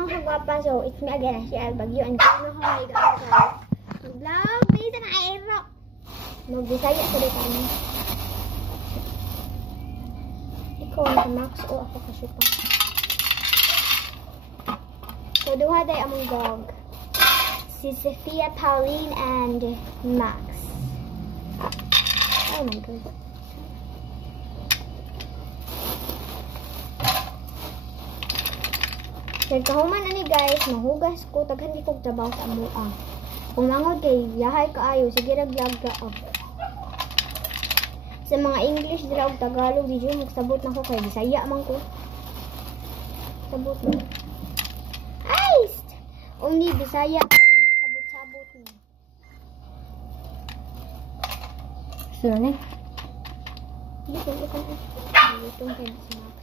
mga kagwapa, so it's me again, si Albagyo, and kung ako may gawin sa vlog, bisa na aero. Mag-bisaya sa dito kami. Ikaw na Max o ako kasupa. So, duha day among dog. Si Sophia, Pauline, and Max. Oh my god. Nagkahuman ani guys, mahugas ko, taghan di kong trabaho sa amoa. Kung mangod kay yahay kaayo, sige raglag ka up. Sa mga English dira og Tagalog, di jud magsabot na ko kay Bisaya man ko. Sabot na. Ay! Only Bisaya kan sabot-sabot ni. So ne. Dito ko kan. Dito kan si Max.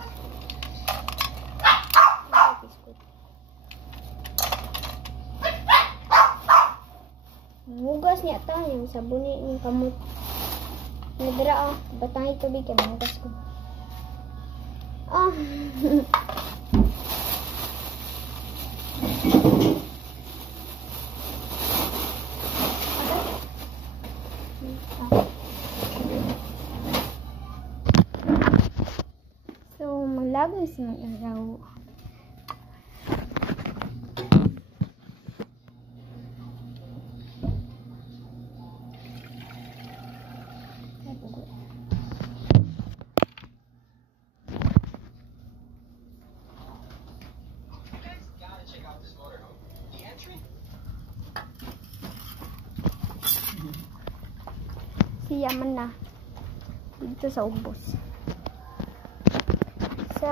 Hugas niya ta yung sabon ni kamot. Nagdara batang tubig kay hugas ko. Ah. So malagay sa araw. Siya man na dito sa ubos. So,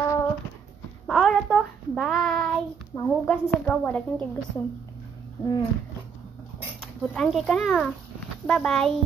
maora to. Bye! Manghugas na sa gawa. Dagan kay gusto. Butan kay ka na. Bye-bye!